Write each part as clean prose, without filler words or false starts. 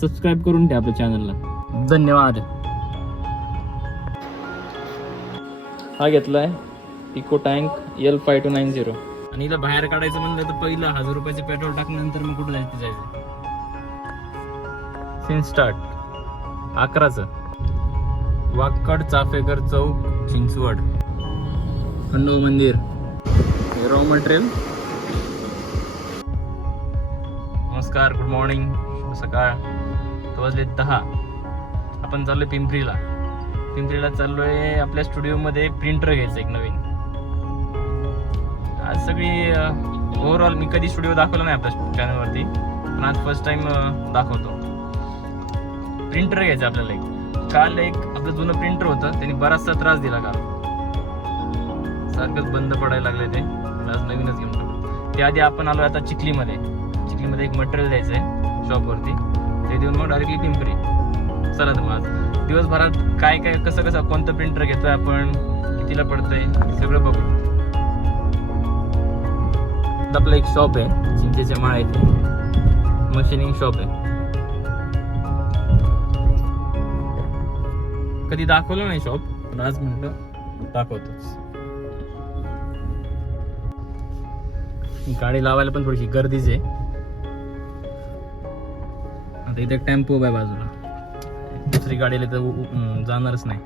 Subscribe करून ठेवा आपल्या चॅनलला. धन्यवाद. हा घेतलाय इको टँक L5290 आणि हिला बाहेर काढायचं म्हणलं तर पहिलं 1000 रुपयाचं पेट्रोल टाकल्यानंतर मग कुठं जायचं. सीन स्टार्ट 11चं. वाकड चाफेकर चौक चिंचवड खंडोबा मंदिर. Raw material. नमस्कार, गुड मॉर्निंग, शुभ सकाळ. तो वाजले 10. आपण चाललोय पिंपरीला चाललोय. आपल्या स्टुडिओमध्ये प्रिंटर घ्यायचं एक नवीन. आज सगळी ओव्हरऑल मी कधी स्टुडिओ दाखवला नाही आपल्या चॅनलवरती, पण आज फर्स्ट टाइम दाखवतो. प्रिंटर घ्यायचं आपल्याला. काल एक आपलं जुनं प्रिंटर होतं, त्यांनी बराचसा त्रास दिला. काल सारखंच बंद पडायला लागले ते. आज नवीनच घेऊन टाकू. त्याआधी आपण आलो आता चिखलीमध्ये एक मटेरियल द्यायचं आहे शॉपवरती. ते देऊन मग डायरेक्टली पिंपरी. चला तर आज दिवसभरात काय कसं कोणतं प्रिंटर घेतोय आपण, कितीला पडतंय, सगळं बघू. आपलं एक शॉप आहे चिंचेच्या माळा इथे, मशिनिंग शॉप आहे. कधी दाखवलं नाही शॉप, पण आज म्हटलं दाखवतोच. गाडी लावायला पण थोडीशी गर्दीच आहे. आता इथे टेम्पो आहे बाजूला, दुसरी गाडीला तर जाणारच नाही.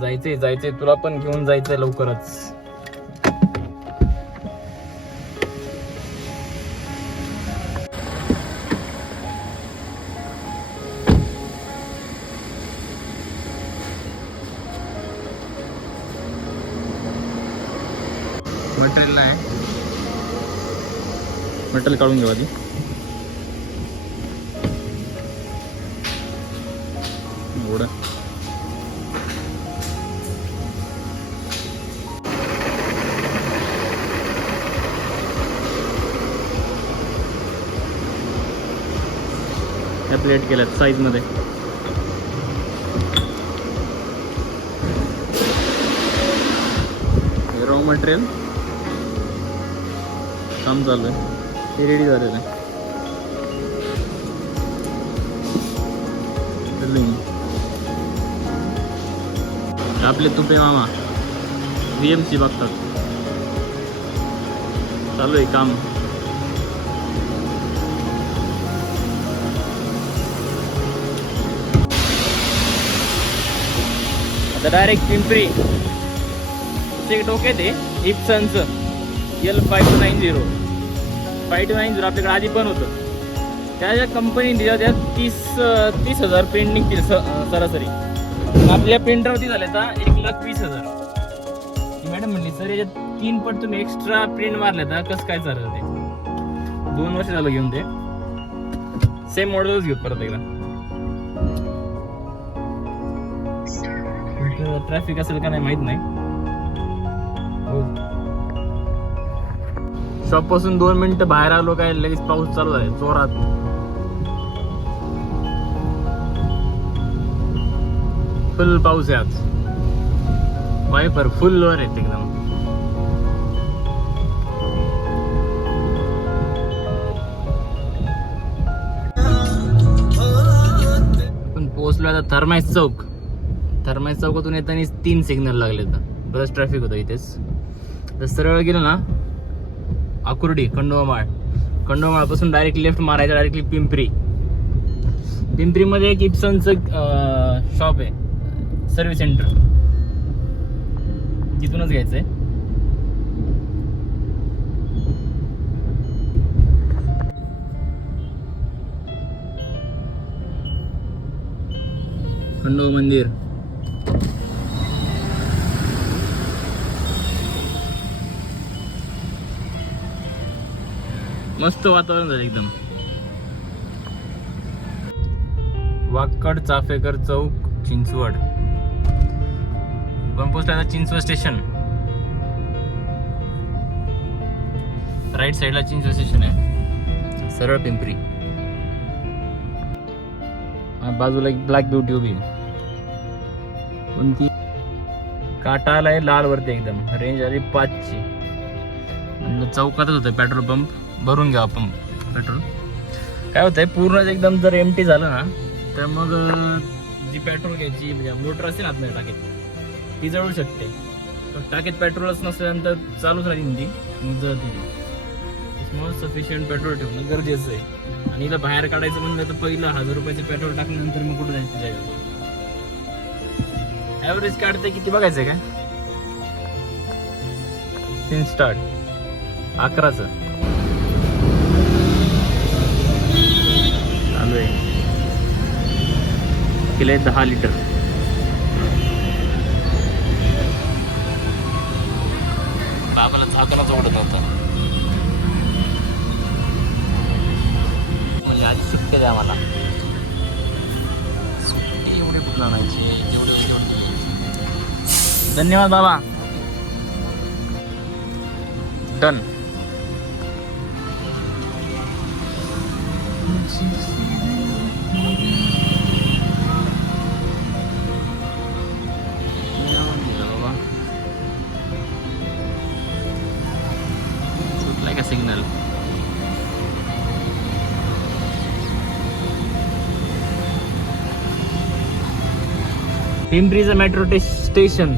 जायचंय तुला पण घेऊन जायचंय लवकरच. मटेरियल नाही, मटेरियल काढून घेऊ आधी. एवढं ह्या प्लेट केल्यात साईज मध्ये. रॉ मटेरियल काम चालू आहे, हे रेडी झालेलं आहे. आपले तुपे मामा VMC बघतात. चालू आहे काम. आता डायरेक्ट पिंपरी. डोके ते इप्सनचं L5290 आपल्याकडे आधी पण होतं. त्या कंपनी दिल्या त्या 30,000 प्रिंट निघतील सरासरी. आपल्या प्रिंटरवरती झाले तर 1,20,000. मॅडम म्हणली सर याच्यात 3 पट तुम्ही एक्स्ट्रा प्रिंट मारले तर कसं काय चाललं. ते 2 वर्ष झालं घेऊन. ते सेम मॉडेलच घेऊ परत एकदा. ट्रॅफिक असेल का नाही माहित नाही. शॉप पासून 2 मिनिटं बाहेर आलो काय लगेच पाऊस चालू आहे जोरात. फुल पाऊस आहे आज. वायपर फुल लोअर आहेत एकदम. आपण पोहोचलो आता थर्माइस चौकातून येताना 3 सिग्नल लागले. बरंच ट्रॅफिक होतं इथेच. तर सरळ गेलो ना आकुर्डी खंडोबा पासून डायरेक्ट लेफ्ट मारायचं, डायरेक्टली पिंपरीमध्ये एक इप्सनचं शॉप आहे, सर्व्हिस सेंटर. तिथूनच घ्यायचंय. खंडोबा मंदिर. मस्त वातावरण झालं एकदम. वाकड चाफेकर चौक चिंचवड. पण पोहोचला चिंचवड स्टेशन. राईट साईडला चिंचवड स्टेशन आहे. सरळ पिंपरी. बाजूला एक ब्लॅक ब्युटी उभी. कोणती काटा आलाय लाल वरती एकदम. रेंज आली 5ची. आणि चौकातच होतं पेट्रोल पंप, भरून घ्या आपण पेट्रोल. काय होतंय पूर्ण एकदम जर एमटी झालं ना तर मग जी पेट्रोल घ्यायची म्हणजे मोटर असेल आतमध्ये टाकीत ती जळू शकते. तर टाकीत पेट्रोलच नसल्यानंतर चालूच राहील ती, मग जळते ती. त्याच्यामुळे सफिशियंट पेट्रोल ठेवणं गरजेचं आहे. आणि हिला बाहेर काढायचं म्हणलं तर पहिलं 1000 रुपयाचं पेट्रोल टाकल्यानंतर मग कुठं जायचं. ॲव्हरेज काढते किती बघायचं काय? सीन स्टार्ट 11चं चालू आहे. केलंय 10 लिटर. बाबाला झाकणच ओढत होतं म्हणजे आधी सुट्टी द्या मला. सुट्टी एवढी कुठला आणायची, एवढे. धन्यवाद बाबा. डन. सुटलाय का सिग्नल? पिंपरीचं मेट्रो स्टेशन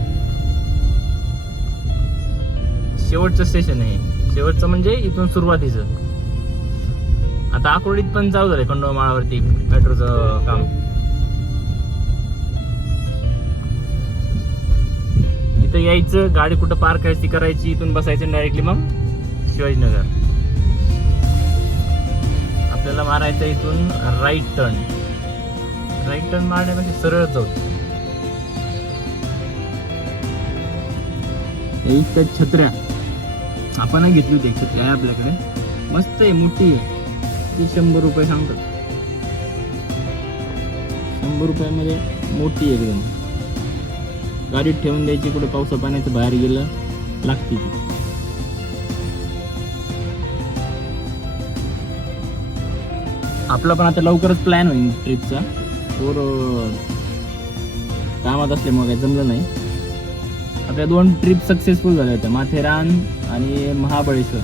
शेवटचं स्टेशन आहे. शेवटचं म्हणजे इथून सुरुवातीचं. आता आकुर्डीत पण चालू झालंय खंडोबा माळावरती मेट्रोचं काम. इथं यायचं, गाडी कुठं पार्क करायची करायची, इथून बसायचं डायरेक्टली मग शिवाजीनगर. आपल्याला मारायचं इथून राईट टर्न. राईट टर्न मारण्यापेक्षा सरळ जाऊ. इथं छत्र्या आपण घेतली होती. छत्री आहे आपल्याकडे, मस्त आहे, मोठी आहे. ती 100 रुपये सांगतात. 100 रुपयामध्ये मोठी एकदम. गाडीत ठेवून द्यायची, कुठे पावसा पाण्याचं बाहेर गेलं लागते ती. आपला पण आता लवकरच प्लॅन होईल ट्रिपचा. कामात असल्यामुळे काही जमलं नाही. आपल्या 2 ट्रिप सक्सेसफुल झाल्या होत्या, माथेरान आणि महाबळेश्वर.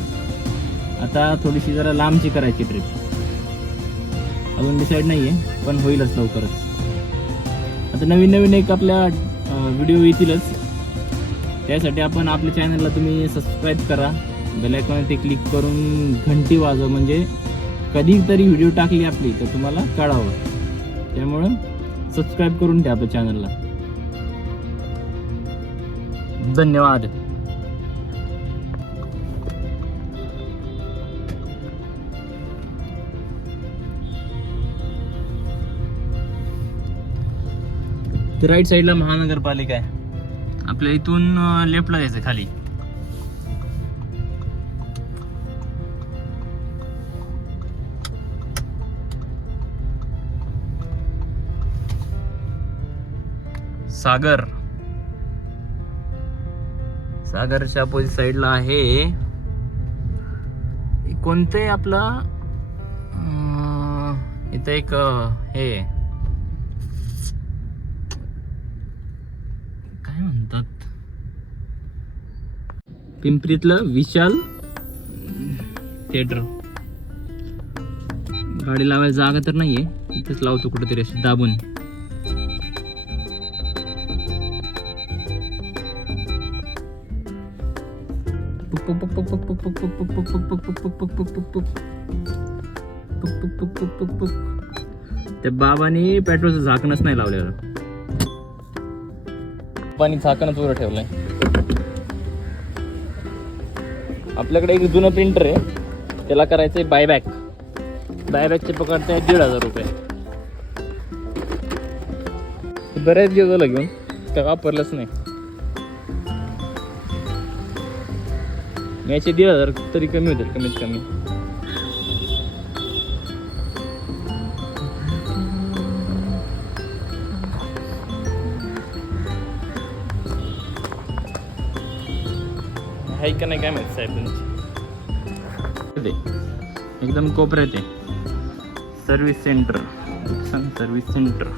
आता थोडीशी जरा लांबची करायची ट्रिप. अजून डिसाईड नाही आहे, पण होईलच लवकरच. आता नवीन एक आपल्या व्हिडिओ येतीलच. त्यासाठी आपण आपल्या चॅनलला तुम्ही सबस्क्राईब करा, बेल आयकॉनवरती क्लिक करून घंटी वाजवा, म्हणजे कधीतरी व्हिडिओ टाकली आपली तर तुम्हाला कळावं. त्यामुळं सबस्क्राईब करून ठेवा आपल्या चॅनलला. धन्यवाद. ते राईट साईडला महानगरपालिका आहे. आपल्या इथून लेफ्टला जायचं खाली. सागरच्या अपोजिट साईडला आहे कोणते आपला इथं एक हे काय म्हणतात, पिंपरीतलं विशाल थिएटर. गाडी लावायला जागा तर नाहीये, इथेच लावतो कुठेतरी अशी दाबून. त्या बाबांनी पेट्रोलचं झाकणच नाही लावलेलं. बाबांनी झाकणच वर ठेवलंय. आपल्याकडे एक जुनं प्रिंटर आहे, त्याला करायचंय बायबॅक. बायबॅकचे पकडते 1,500 रुपये. बऱ्याच दिवस झालं घेऊन, काय वापरलंच नाही. याचे 1,500 तरी कमी होतील कमीत कमी. आहे का नाही काय माहिती साहेब तुमची. एकदम कोपऱ्यात आहे सर्व्हिस सेंटर. सर्व्हिस सेंटर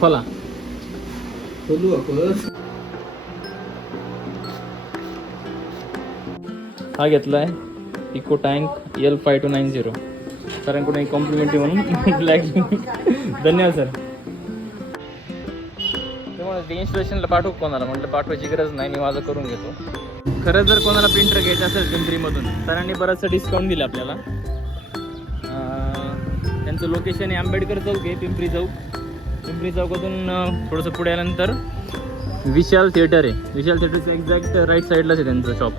खोला. हा घेतलाय इको टँक L5290. सरांकडून एक कॉम्प्लिमेंटरी म्हणून ब्लॅक. धन्यवाद सर. त्यामुळे ते इन्स्टॉलेशनला पाठवू कोणाला म्हटलं पाठवायची गरज नाही, मी माझं करून घेतो. खरं जर कोणाला प्रिंटर घ्यायचं असेल पिंपरीमधून, सरांनी बरंचसं डिस्काउंट दिलं आपल्याला. त्यांचं लोकेशन आहे आंबेडकर चौक आहे, पिंपरी चौक. पिंपरी चौकातून थोडंसं पुढे आल्यानंतर विशाल थिएटर आहे. विशाल थिएटरचं एक्झॅक्ट राईट साईडलाच आहे त्यांचं शॉप.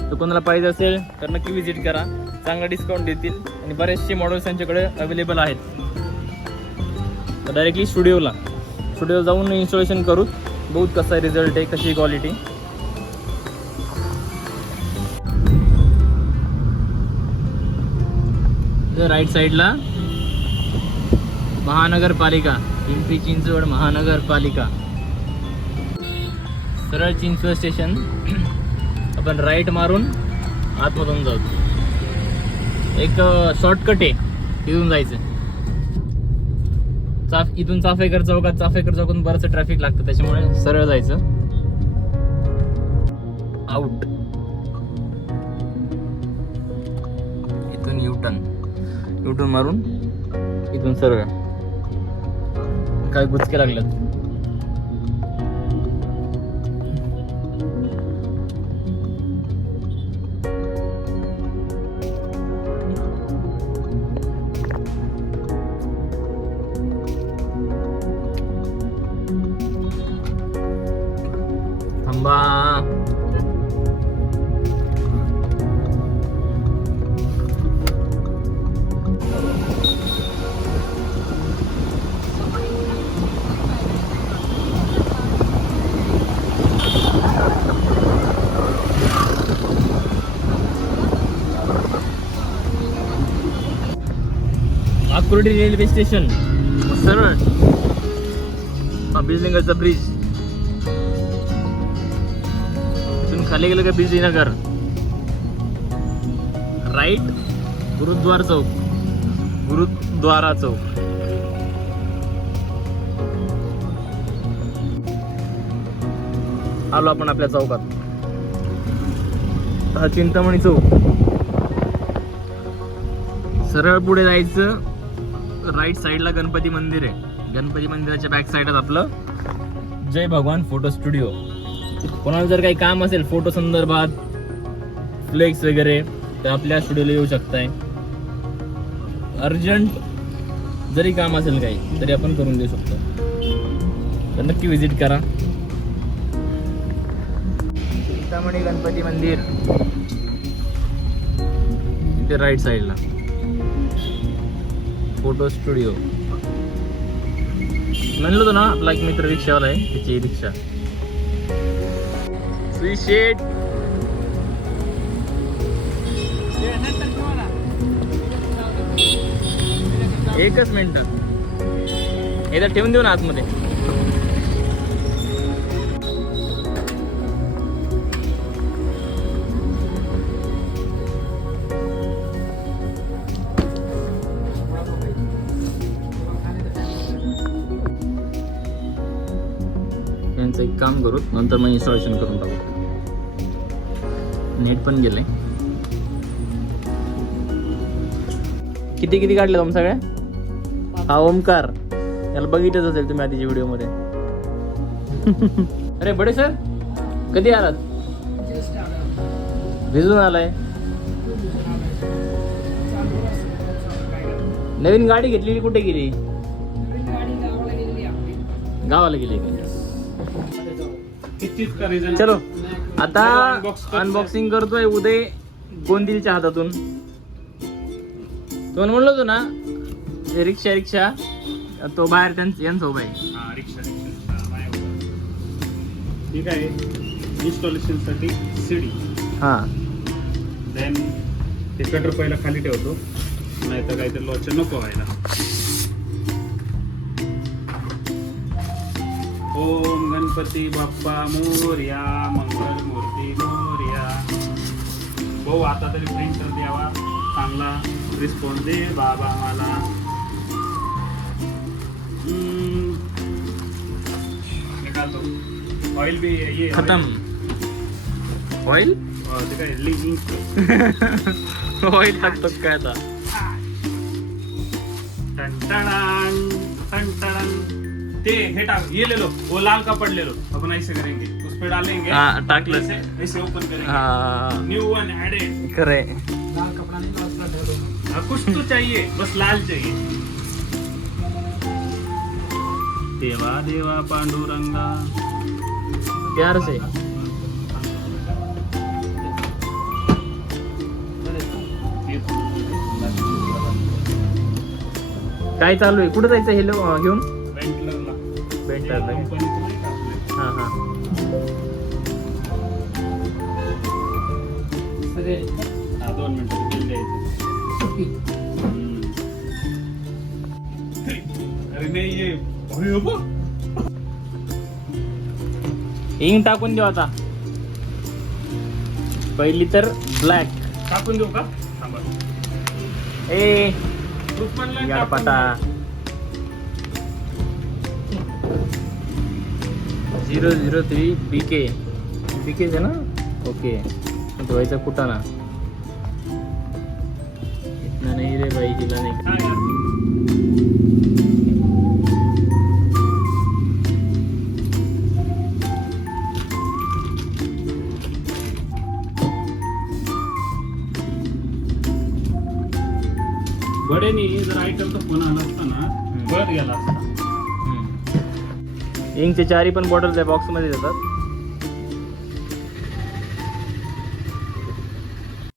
तर कोणाला पाहिजे असेल तर नक्की विजिट करा, चांगला डिस्काउंट देतील आणि बरेचसे मॉडेल्स त्यांच्याकडे अवेलेबल आहेत. तर डायरेक्टली स्टुडिओला जाऊन इन्स्टॉलेशन करू, बहुत कसा रिझल्ट आहे, कशी क्वालिटी. राईट साईडला महानगरपालिका, पिंपरी चिंचवड महानगरपालिका. सरळ चिंचवड स्टेशन आपण राईट मारून आतमधून जाऊ. एक शॉर्टकट आहे, तिथून जायचं. इथून चाफेकर चौकातून बरंचसं ट्रॅफिक लागतं, त्याच्यामुळे सरळ जायचं. आउट इथून युटर्न मारून इथून सरळ. काय गुचके लागलं. थांबा. आकुर्डी रेल्वे स्टेशन सरळ. बिजलिंगचा ब्रिज. इथून खाली गेलं का बिजलीनगर. राईट गुरुद्वारा चौक. आलो आपण आपल्या चौकात. हा चिंतामणी चौक. सरळ पुढे जायचं. राईट साईडला गणपती मंदिर आहे. गणपती मंदिराच्या बॅक साईडात आपलं जय भगवान फोटो स्टुडिओ. कोणाला जर काही काम असेल फोटो संदर्भात, फ्लेक्स वगैरे, तर आपल्या स्टुडिओला येऊ शकताय. अर्जंट जरी काम असेल काही तरी आपण करून देऊ शकतो. तर नक्की विजिट करा. चिंतामणी गणपती मंदिर इथे राईट साईडला फोटो स्टुडिओ. म्हणलं होतं ना आपला एक मित्र रिक्षावाला आहे, त्याची रिक्षा. शेट एकच मिनिट एकदा ठेवून देऊ ना आतमध्ये. यांचं एक काम करू, नंतर मग इन्स्टॉलेशन करून टाकू. नेट पण गेले. किती काढले तुम्ही सगळ्या? हा ओमकार, याला बघितलंच असेल तुम्ही आधीच्या व्हिडिओ मध्ये. अरे बडे सर, कधी आलात? भिजून आलाय. नवीन गाडी घेतलेली कुठे गेली? गावाला गेली. चलो आता अनबॉक्सिंग करतोय उदय गोंदिलच्या हातातून. तो म्हणलो होतो ना रिक्षा तो बाहेर यांचा उभा आहे. ठीक आहे. इन्स्टॉलेशन साठी सीडी. हा देन ते कटर पहिला खाली ठेवतो, नाही तर काहीतरी लॉच नको व्हायला. ओम गणपती बाप्पा मोरया, मंगल मूर्ती मोरया. भाऊ आता तरी प्रिंटर द्यावा, चांगला रिस्पॉन्स दे बाबा मला. जातो ऑइल भी ये खतम ऑइल ते काय लिंक ऑइल टाकतो काय आता ते हे टाक ये ले लो वो लाल कपड़ ले लो अपन ऐसे करेंगे उस पे डालेंगे हाँ, टाकलं. ऐसे ऐसे ओपन करेंगे हा न्यू वन एडेड खरे कुछ तो चाहिए बस लाल चाहिए देवा देवा पांडुरंगा प्यार से काय चालू आहे कुठे जायचं हे घेऊन वेंटलरला वेंटलरला. कंपनीचं नाही का आपलं? हा हा हा 2 मिनिटं बिल द्यायचं अरे नाही ये अरे हो बघ. हिंग टाकून देऊ आता पहिली तर ब्लॅक टाकून देऊ का थांबा ए रुपनला गाडपाटा 003 बीके है ना ओके धुवायचा कुटाणा इतना नहीं रे भाई हिला नाही बडेनी जर आयटमचा फोन आला असता ना बळत गेला असता हिंगचे चारी पण बॉटल त्या बॉक्स मध्ये देतात